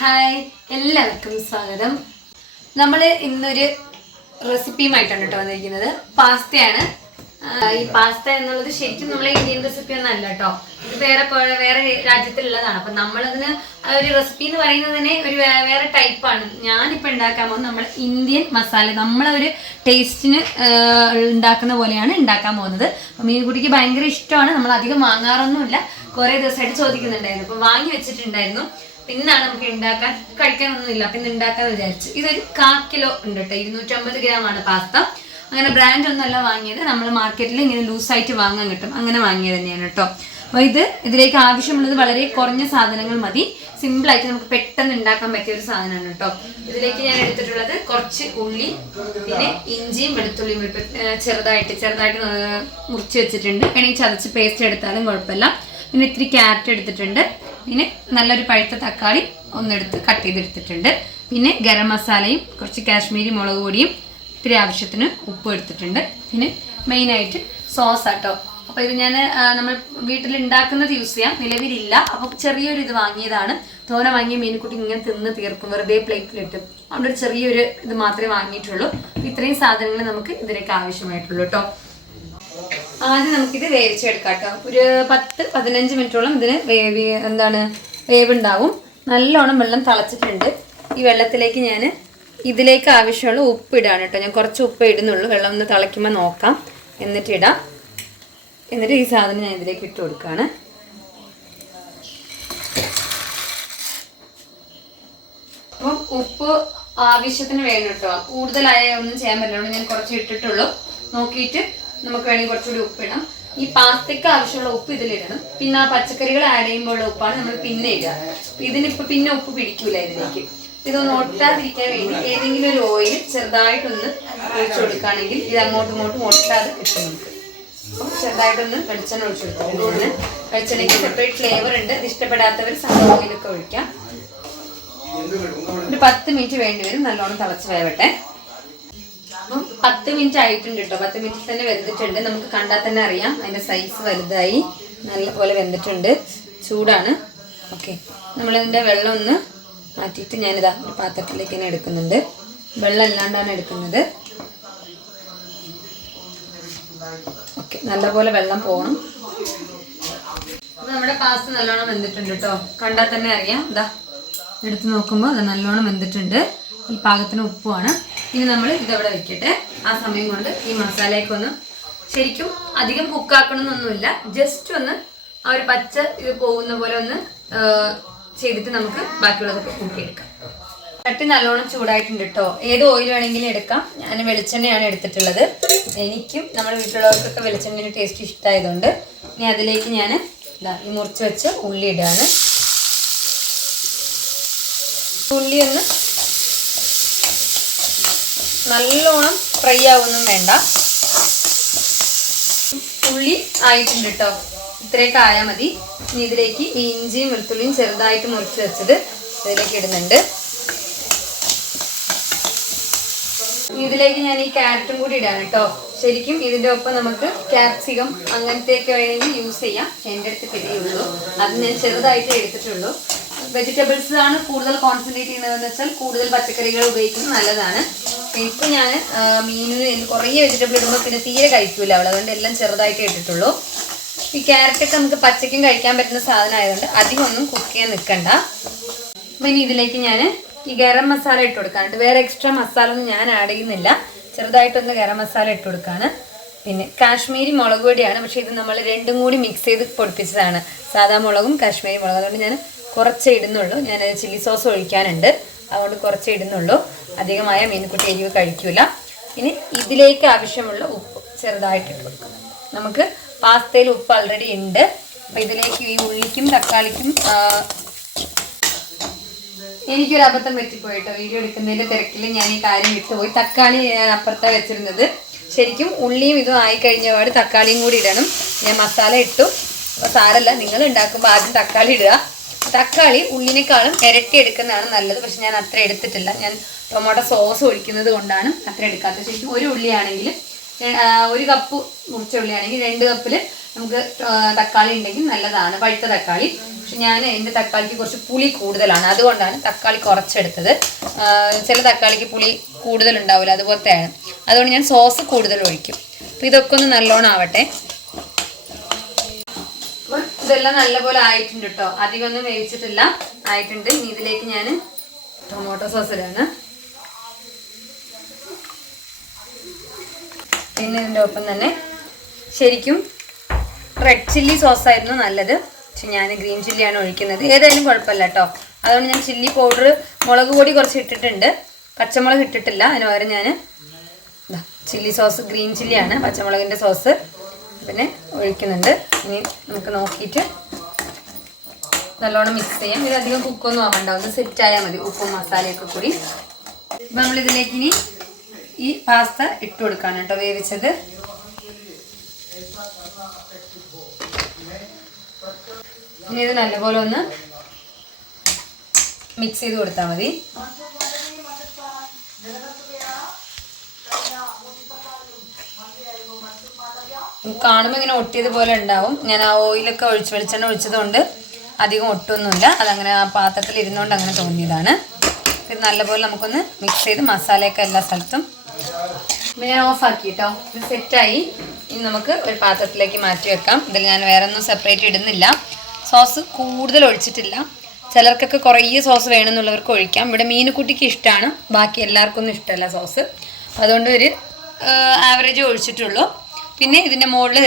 Hi എല്ലാവർക്കും സ്വാഗതം. നമ്മൾ ഇന്നൊരു റെസിപ്പിയുമായിട്ടാണ് കേട്ടോ വന്നിരിക്കുന്നത്. പാസ്തയാണ്. ഈ പാസ്ത എന്നുള്ളത് ശരിക്കും നമ്മളെ ഇന്ത്യൻ റെസിപ്പി ഒന്നല്ല കേട്ടോ. ഇത് വേറെ വേറെ രാജ്യത്തിലുള്ളതാണ്. അപ്പൊ നമ്മളതിന് ഒരു റെസിപ്പി എന്ന് പറയുന്നത് തന്നെ ഒരു വേറെ ടൈപ്പാണ് ഞാനിപ്പോൾ ഉണ്ടാക്കാൻ പോകുന്നത് നമ്മൾ ഇന്ത്യൻ മസാല നമ്മളെ ഒരു ടേസ്റ്റിന് ഉണ്ടാക്കുന്ന പോലെയാണ് ഉണ്ടാക്കാൻ പോകുന്നത്. അപ്പം മീൻകുട്ടിക്ക് ഭയങ്കര ഇഷ്ടമാണ്. നമ്മൾ അധികം വാങ്ങാറൊന്നുമില്ല. കുറേ ദിവസമായിട്ട് ചോദിക്കുന്നുണ്ടായിരുന്നു. അപ്പം വാങ്ങി വെച്ചിട്ടുണ്ടായിരുന്നു. പിന്നാണ് നമുക്ക് ഉണ്ടാക്കാൻ കഴിക്കാനൊന്നുമില്ല. അപ്പൊ ഇന്ന് ഉണ്ടാക്കാന്ന് വിചാരിച്ചു. ഇതൊരു കാ കിലോ ഉണ്ട് കേട്ടോ ഇരുന്നൂറ്റമ്പത് ഗ്രാം ആണ് പാസ്ത. അങ്ങനെ ബ്രാൻഡ് ഒന്നുമല്ല വാങ്ങിയത്. നമ്മൾ മാർക്കറ്റിൽ ഇങ്ങനെ ലൂസായിട്ട് വാങ്ങാൻ കിട്ടും. അങ്ങനെ വാങ്ങിയത് തന്നെയാണ് കേട്ടോ അപ്പോൾ ഇത് ഇതിലേക്ക് ആവശ്യമുള്ളത് വളരെ കുറഞ്ഞ സാധനങ്ങൾ മതി. സിമ്പിൾ ആയിട്ട് നമുക്ക് പെട്ടെന്ന് ഉണ്ടാക്കാൻ പറ്റിയ ഒരു സാധനമാണ് കേട്ടോ ഇതിലേക്ക് ഞാൻ എടുത്തിട്ടുള്ളത് കുറച്ച് ഉള്ളി പിന്നെ ഇഞ്ചിയും വെളുത്തുള്ളിയും ചെറുതായിട്ട് ചെറുതായിട്ട് മുറിച്ച് വെച്ചിട്ടുണ്ട്. വേണമെങ്കിൽ ചതച്ച് പേസ്റ്റ് എടുത്താലും കുഴപ്പമില്ല. പിന്നെ ഇത്തിരി ക്യാരറ്റ് എടുത്തിട്ടുണ്ട്. പിന്നെ നല്ലൊരു പഴുത്ത തക്കാളി ഒന്നെടുത്ത് കട്ട് ചെയ്തെടുത്തിട്ടുണ്ട്. പിന്നെ ഗരം മസാലയും കുറച്ച് കാശ്മീരി മുളക് പൊടിയും ഇത്തിരി ആവശ്യത്തിന് ഉപ്പ് എടുത്തിട്ടുണ്ട്. പിന്നെ മെയിനായിട്ട് സോസ് ആട്ടോ. അപ്പോൾ ഇത് ഞാൻ നമ്മൾ വീട്ടിൽ ഉണ്ടാക്കുന്നത് യൂസ് ചെയ്യാം നിലവിലില്ല. അപ്പോൾ ചെറിയൊരു ഇത് വാങ്ങിയതാണ്. തോന വാങ്ങിയ മീൻകുട്ടി ഇങ്ങനെ തിന്ന് തീർക്കും. വെറുതെ പ്ലേറ്റിലിട്ട്. അവിടെ ഒരു ചെറിയൊരു ഇത് മാത്രമേ വാങ്ങിയിട്ടുള്ളൂ. ഇത്രയും സാധനങ്ങൾ നമുക്ക് ഇതിലേക്ക് ആവശ്യമായിട്ടുള്ളൂ കേട്ടോ. ആദ്യം നമുക്കിത് വേവിച്ചെടുക്കാം കേട്ടോ. ഒരു പത്ത് പതിനഞ്ച് മിനിറ്റോളം ഇതിന് വേവി എന്താണ് വേവുണ്ടാവും. നല്ലോണം വെള്ളം തിളച്ചിട്ടുണ്ട്. ഈ വെള്ളത്തിലേക്ക് ഞാൻ ഇതിലേക്ക് ആവശ്യമുള്ള ഉപ്പ് ഇടാണ് കേട്ടോ. ഞാൻ കുറച്ച് ഉപ്പ് ഇടുന്നുള്ളൂ. വെള്ളം ഒന്ന് തിളയ്ക്കുമ്പോൾ നോക്കാം. എന്നിട്ട് ഇടാം. എന്നിട്ട് ഈ സാധനം ഞാൻ ഇതിലേക്ക് ഇട്ട് കൊടുക്കുകയാണ് അപ്പം ഉപ്പ് ആവശ്യത്തിന് വേണം കേട്ടോ. കൂടുതലായ ഒന്നും ചെയ്യാൻ പറ്റില്ല. ഞാൻ കുറച്ച് ഇട്ടിട്ടുള്ളൂ. നോക്കിയിട്ട് നമുക്ക് വേണമെങ്കിൽ കുറച്ചുകൂടി ഉപ്പിടാം. ഈ പാസ്തയ്ക്ക് ആവശ്യമുള്ള ഉപ്പ് ഇതിലിടണം. പിന്നെ ആ പച്ചക്കറികൾ ആഡ് ചെയ്യുമ്പോഴുള്ള ഉപ്പാണ് നമ്മൾ പിന്നെ ഇടുക. അപ്പൊ ഇതിനിപ്പോ പിന്നെ ഉപ്പ് പിടിക്കൂല ഇതിലേക്ക്. ഇതൊന്ന് ഒട്ടാതിരിക്കാൻ വേണ്ടി ഏതെങ്കിലും ഒരു ഓയിൽ ചെറുതായിട്ടൊന്ന് ഒഴിച്ചു കൊടുക്കുകയാണെങ്കിൽ ഇത് അങ്ങോട്ടും ഇങ്ങോട്ടും ഒട്ടാതെ കിട്ടും നമുക്ക്. ചെറുതായിട്ടൊന്ന് വെളിച്ചെണ്ണ ഒഴിച്ചു കൊടുക്കാം. ഞാൻ വെളിച്ചെണ്ണയ്ക്ക് സെപ്പറേറ്റ് ഫ്ലേവർ ഉണ്ട്. ഇത് ഇഷ്ടപ്പെടാത്തവർ ഓയിലൊക്കെ ഒഴിക്കാം. ഒരു പത്ത് മിനിറ്റ് വേണ്ടി വരും. നല്ലോണം തിളച്ച് വേവട്ടെ. പത്ത് മിനിറ്റ് ആയിട്ടുണ്ട് കേട്ടോ പത്ത് മിനിറ്റ് തന്നെ വെന്തിട്ടുണ്ട്. നമുക്ക് കണ്ടാൽ തന്നെ അറിയാം. അതിന്റെ സൈസ് വലുതായി. നല്ലപോലെ വെന്തിട്ടുണ്ട്. ചൂടാണ്. ഓക്കെ നമ്മളിതിന്റെ വെള്ളം ഒന്ന് മാറ്റിയിട്ട് ഞാനിതാ ഒരു പാത്രത്തിലേക്ക് തന്നെ എടുക്കുന്നുണ്ട്. വെള്ളം അല്ലാണ്ടാണ് എടുക്കുന്നത്. ഓക്കെ നല്ലപോലെ വെള്ളം പോകണം നമ്മുടെ പാസ്ത നല്ലോണം വെന്തിട്ടുണ്ട് കേട്ടോ കണ്ടാൽ തന്നെ അറിയാം. ഇതാ എടുത്ത് നോക്കുമ്പോൾ അത് നല്ലോണം വെന്തിട്ടുണ്ട്. ഈ പാകത്തിന് ഉപ്പുമാണ് ഇനി നമ്മൾ ഇതവിടെ വെക്കട്ടെ. ആ സമയം കൊണ്ട് ഈ മസാലയൊക്കെ ഒന്ന് ശരിക്കും അധികം കുക്കാക്കണമെന്നൊന്നുമില്ല ജസ്റ്റ് ഒന്ന് ആ ഒരു പച്ച ഇത് പോകുന്ന പോലെ ഒന്ന് ചെയ്തിട്ട് നമുക്ക് ബാക്കിയുള്ളതൊക്കെ കൂട്ടിയെടുക്കാം ചട്ടി നല്ലോണം ചൂടായിട്ടുണ്ട് കേട്ടോ ഏത് ഓയിൽ വേണമെങ്കിലും എടുക്കാം. ഞാൻ വെളിച്ചെണ്ണയാണ് എടുത്തിട്ടുള്ളത്. എനിക്കും നമ്മുടെ വീട്ടിലുള്ളവർക്കൊക്കെ വെളിച്ചെണ്ണയുടെ ടേസ്റ്റ് ഇഷ്ടമായതുകൊണ്ട് ഇനി അതിലേക്ക് ഞാൻ ഈ മുറിച്ച് വെച്ച് ഉള്ളി ഇടുകയാണ് ഉള്ളി ഒന്ന് നല്ലോണം ഫ്രൈ ആവൊന്നും വേണ്ട. ഉള്ളി ആയിട്ടുണ്ട് കേട്ടോ ഇത്രയൊക്കെ ആയാൽ മതി. ഇനി ഇതിലേക്ക് ഈ ഇഞ്ചിയും വെളുത്തുള്ളിയും ചെറുതായിട്ട് മുറിച്ച് വെച്ചത് ഇതിലേക്ക് ഇടുന്നുണ്ട്. ഇതിലേക്ക് ഞാൻ ഈ ക്യാരറ്റും കൂടി ഇടാണ് കേട്ടോ ശരിക്കും ഇതിന്റെ ഒപ്പം നമുക്ക് ക്യാപ്സികം അങ്ങനത്തെയൊക്കെ വേണമെങ്കിൽ യൂസ് ചെയ്യാം. എന്റെ അടുത്ത് പിടിയുള്ളൂ അത് ഞാൻ ചെറുതായിട്ട് എടുത്തിട്ടുള്ളൂ. വെജിറ്റബിൾസ് ആണ് കൂടുതൽ കോൺസെൻട്രേറ്റ് ചെയ്യുന്നതെന്ന് വെച്ചാൽ കൂടുതൽ പച്ചക്കറികൾ ഉപയോഗിക്കുന്നത് നല്ലതാണ്. ഇപ്പം ഞാൻ മീനിന് കുറേ വെജിറ്റബിൾ ഇടുമ്പോൾ പിന്നെ തീരെ കഴിക്കൂല അവൾ അതുകൊണ്ട് എല്ലാം ചെറുതായിട്ട് ഇട്ടിട്ടുള്ളൂ. ഈ ക്യാരറ്റൊക്കെ നമുക്ക് പച്ചയ്ക്കും കഴിക്കാൻ പറ്റുന്ന സാധനം ആയതുകൊണ്ട് അധികം ഒന്നും കുക്ക് ചെയ്യാൻ നിൽക്കണ്ട അപ്പം ഇനി ഇതിലേക്ക് ഞാൻ ഈ ഗരം മസാല ഇട്ട് കൊടുക്കാനുണ്ട്. വേറെ എക്സ്ട്രാ മസാല ഒന്നും ഞാൻ ആഡ് ചെയ്യുന്നില്ല. ചെറുതായിട്ടൊന്ന് ഗരം മസാല ഇട്ട് കൊടുക്കാണ്. പിന്നെ കാശ്മീരി മുളക് പൊടിയാണ്. പക്ഷേ ഇത് നമ്മൾ രണ്ടും കൂടി മിക്സ് ചെയ്ത് പൊടിപ്പിച്ചതാണ്. സാധാ മുളകും കാശ്മീരി മുളകും. അതുകൊണ്ട് ഞാൻ കുറച്ചേ ഇടുന്നുള്ളൂ. ഞാൻ ചില്ലി സോസ് ഒഴിക്കാനുണ്ട്. അതുകൊണ്ട് കുറച്ചേ ഇടുന്നുള്ളൂ. അധികമായ മീൻകുട്ടി എരിവ് കഴിക്കൂല. ഇനി ഇതിലേക്ക് ആവശ്യമുള്ള ഉപ്പ് ചെറുതായിട്ട് ഇട്ട് കൊടുക്കണം നമുക്ക് പാസ്തയിൽ ഉപ്പ് ഓൾറെഡി ഉണ്ട്. അപ്പം ഇതിലേക്ക് ഈ ഉള്ളിക്കും തക്കാളിക്കും എനിക്കൊരു അബദ്ധം പറ്റിപ്പോയിട്ടോ? വീഡിയോ എടുക്കുന്നതിന്റെ തിരക്കിൽ ഞാൻ ഈ കാര്യം വിട്ടുപോയി. തക്കാളി ഞാൻ അപ്പുറത്താണ് വെച്ചിരുന്നത്. ശരിക്കും ഉള്ളിയും ഇതും ആയി കഴിഞ്ഞ പാട് തക്കാളിയും കൂടി ഇടണം. ഞാൻ മസാല ഇട്ടു. അപ്പോൾ സാരല്ല നിങ്ങൾ ഉണ്ടാക്കുമ്പോൾ ആദ്യം തക്കാളി ഇടുക. തക്കാളി ഉള്ളിനേക്കാളും ഇരട്ടി എടുക്കുന്നതാണ് നല്ലത്. പക്ഷെ ഞാൻ അത്ര എടുത്തിട്ടില്ല. ഞാൻ ടൊമാറ്റോ സോസ് ഒഴിക്കുന്നത് കൊണ്ടാണ് അത്ര എടുക്കാത്തത്. ശരിക്കും ഒരു ഉള്ളിയാണെങ്കിൽ ഒരു കപ്പ് മുറിച്ച ഉള്ളിയാണെങ്കിൽ രണ്ട് കപ്പിൽ നമുക്ക് തക്കാളി ഉണ്ടെങ്കിൽ നല്ലതാണ്. പഴുത്ത തക്കാളി. പക്ഷെ ഞാൻ എന്റെ തക്കാളിക്ക് കുറച്ച് പുളി കൂടുതലാണ്. അതുകൊണ്ടാണ് തക്കാളി കുറച്ചെടുത്തത്. ചില തക്കാളിക്ക് പുളി കൂടുതലുണ്ടാവില്ല. അതുപോലത്തെയാണ്. അതുകൊണ്ട് ഞാൻ സോസ് കൂടുതൽ ഒഴിക്കും. അപ്പോൾ ഇതൊക്കെ ഒന്ന് നല്ലോണം ആവട്ടെ. ഇതെല്ലാം നല്ലപോലെ ആയിട്ടുണ്ട് കേട്ടോ അധികം ഒന്നും വേവിച്ചിട്ടില്ല. ആയിട്ടുണ്ട്. ഇനി ഇതിലേക്ക് ഞാൻ ടൊമാറ്റോ സോസ് ഇടാണ് പിന്നെ ഇതിന്റെ ഒപ്പം തന്നെ ശരിക്കും റെഡ് ചില്ലി സോസ് ആയിരുന്നു നല്ലത്. പക്ഷെ ഞാൻ ഗ്രീൻ ചില്ലിയാണ് ഒഴിക്കുന്നത്. ഏതായാലും കുഴപ്പമില്ല കേട്ടോ അതുകൊണ്ട് ഞാൻ ചില്ലി പൗഡർ മുളക് പൊടി കുറച്ച് ഇട്ടിട്ടുണ്ട്. പച്ചമുളക് ഇട്ടിട്ടില്ല. അതിന് പകരം ഞാൻ ചില്ലി സോസ് ഗ്രീൻ ചില്ലിയാണ് പച്ചമുളകിന്റെ സോസ്. പിന്നെ ഒഴിക്കുന്നുണ്ട്. ഇനി നമുക്ക് നോക്കിയിട്ട് നല്ലോണം മിക്സ് ചെയ്യാം. ഇത് അധികം കുക്കൊന്നും ആവണ്ട. ഒന്ന് സെറ്റ് ആയാൽ മതി. ഉപ്പും മസാലയൊക്കെ കൂടി. നമ്മൾ നമ്മളിതിലേക്ക് ഇനി ഈ പാസ്ത ഇട്ട് കൊടുക്കാണ് കേട്ടോ വേവിച്ചത്. ഇനി ഇത് നല്ലപോലെ ഒന്ന് മിക്സ് ചെയ്ത് കൊടുത്താൽ മതി. കാണുമ്പോൾ ഇങ്ങനെ ഒട്ടിയത് പോലെ ഉണ്ടാവും. ഞാൻ ആ ഓയിലൊക്കെ ഒഴിച്ച് വെളിച്ചെണ്ണ ഒഴിച്ചതുകൊണ്ട് അധികം ഒട്ടൊന്നുമില്ല. അതങ്ങനെ ആ പാത്രത്തിൽ ഇരുന്നുകൊണ്ട് അങ്ങനെ തോന്നിയതാണ്. ഇത് നല്ലപോലെ നമുക്കൊന്ന് മിക്സ് ചെയ്ത് മസാലയൊക്കെ എല്ലാ സ്ഥലത്തും പിന്നെ ഞാൻ ഓഫാക്കി കേട്ടോ ഇത് സെറ്റായി ഇനി നമുക്ക് ഒരു പാത്രത്തിലേക്ക് മാറ്റി വെക്കാം. ഇതിൽ ഞാൻ വേറെ ഒന്നും സെപ്പറേറ്റ് ഇടുന്നില്ല. സോസ് കൂടുതൽ ഒഴിച്ചിട്ടില്ല. ചിലർക്കൊക്കെ കുറേ സോസ് വേണമെന്നുള്ളവർക്ക് ഒഴിക്കാം. ഇവിടെ മീനുക്കുട്ടിക്ക് ഇഷ്ടമാണ് ബാക്കി എല്ലാവർക്കും ഒന്നും ഇഷ്ടമല്ല സോസ് അതുകൊണ്ട് ഒരു ആവറേജ് ഒഴിച്ചിട്ടുള്ളൂ. പിന്നെ ഇതിന്റെ മുകളിൽ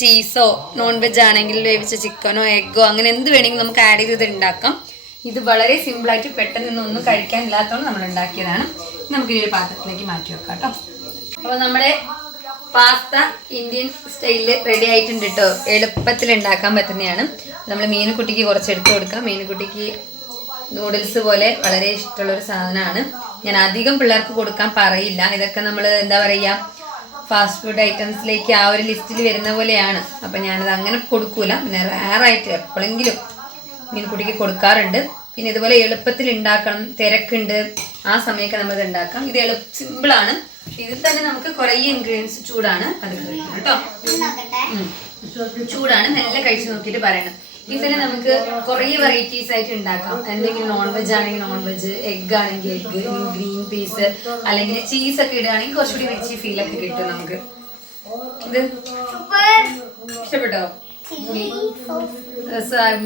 ചീസോ നോൺ വെജ് ആണെങ്കിൽ വേവിച്ച ചിക്കനോ എഗ്ഗോ അങ്ങനെ എന്ത് വേണമെങ്കിലും നമുക്ക് ആഡ് ചെയ്ത് ഉണ്ടാക്കാം ഇത് വളരെ സിമ്പിളായിട്ട് പെട്ടെന്ന് ഇന്നൊന്നും കഴിക്കാനില്ലാത്തതുകൊണ്ട് നമ്മൾ ഉണ്ടാക്കിയതാണ് നമുക്ക് ഈ ഒരു പാത്രത്തിലേക്ക് മാറ്റി വെക്കാം കേട്ടോ. അപ്പോൾ നമ്മുടെ പാസ്ത ഇന്ത്യൻ സ്റ്റൈലിൽ റെഡി ആയിട്ടുണ്ട് കേട്ടോ. എളുപ്പത്തിൽ ഉണ്ടാക്കാൻ പറ്റുന്നതാണ്. നമ്മൾ മീനുകുട്ടിക്ക് കുറച്ച് എടുത്തു കൊടുക്കാം. മീനുകുട്ടിക്ക് നൂഡിൽസ് പോലെ വളരെ ഇഷ്ടമുള്ള ഒരു സാധനമാണ്. ഞാൻ അധികം പിള്ളേർക്ക് കൊടുക്കാൻ പറയില്ല. ഇതൊക്കെ നമ്മൾ എന്താ പറയുക ഫാസ്റ്റ് ഫുഡ് ഐറ്റംസിലേക്ക് ആ ഒരു ലിസ്റ്റിൽ വരുന്ന പോലെയാണ്. അപ്പം ഞാനത് അങ്ങനെ കൊടുക്കൂല. പിന്നെ റയറായിട്ട് എപ്പോഴെങ്കിലും മീൻകുട്ടിക്ക് കൊടുക്കാറുണ്ട്. പിന്നെ ഇതുപോലെ എളുപ്പത്തിൽ ഉണ്ടാക്കണം തിരക്കുണ്ട് ആ സമയമൊക്കെ നമ്മൾ ഇത് ഉണ്ടാക്കാം ഇത് എളു സിമ്പിളാണ് ഇതിൽ തന്നെ നമുക്ക് കുറേ ഇൻഗ്രീഡിയൻസ് ചൂടാണ് അത് കഴിക്കണം കേട്ടോ. ചൂടാണ്. നല്ല കഴിച്ചു നോക്കിയിട്ട് പറയണം. ഇതിൽ നമുക്ക് കുറേ വെറൈറ്റീസ് ആയിട്ട് ഉണ്ടാക്കാം. എന്തെങ്കിലും നോൺ വെജ് ആണെങ്കിൽ നോൺ വെജ് എഗ് ആണെങ്കിൽ എഗ് ഗ്രീൻ പീസ് അല്ലെങ്കിൽ ചീസ് ഒക്കെ ഇടുകയാണെങ്കിൽ കുറച്ചുകൂടി റിച്ച് ഫീൽ ഒക്കെ കിട്ടും നമുക്ക്. ഇത് ഇഷ്ടപ്പെട്ടോ?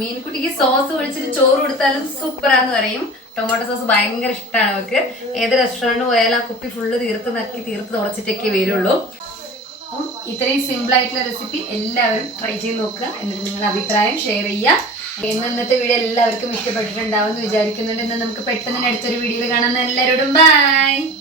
മീൻകുട്ടിക്ക് സോസ് ഒഴിച്ചിട്ട് ചോറ് കൊടുത്താലും സൂപ്പറാന്ന് പറയും. ടൊമാറ്റോ സോസ് ഭയങ്കര ഇഷ്ടമാണ് അവർക്ക്. ഏത് റെസ്റ്റോറന്റ് പോയാലും ആ കുപ്പി ഫുള്ള് തീർത്ത് നക്കി തീർത്ത് തുടച്ചിട്ടൊക്കെ വരുള്ളൂ. അപ്പം ഇത്രയും സിമ്പിൾ ആയിട്ടുള്ള റെസിപ്പി എല്ലാവരും ട്രൈ ചെയ്ത് നോക്കുക എന്നിട്ട് നിങ്ങളുടെ അഭിപ്രായം ഷെയർ ചെയ്യുക. ഇന്ന് ഇന്നത്തെ വീഡിയോ എല്ലാവർക്കും ഇഷ്ടപ്പെട്ടിട്ടുണ്ടാവും എന്ന് വിചാരിക്കുന്നുണ്ട്. ഇന്ന് നമുക്ക് പെട്ടെന്ന് അടുത്തൊരു വീഡിയോയിൽ കാണാൻ എല്ലാവരോടും ബൈ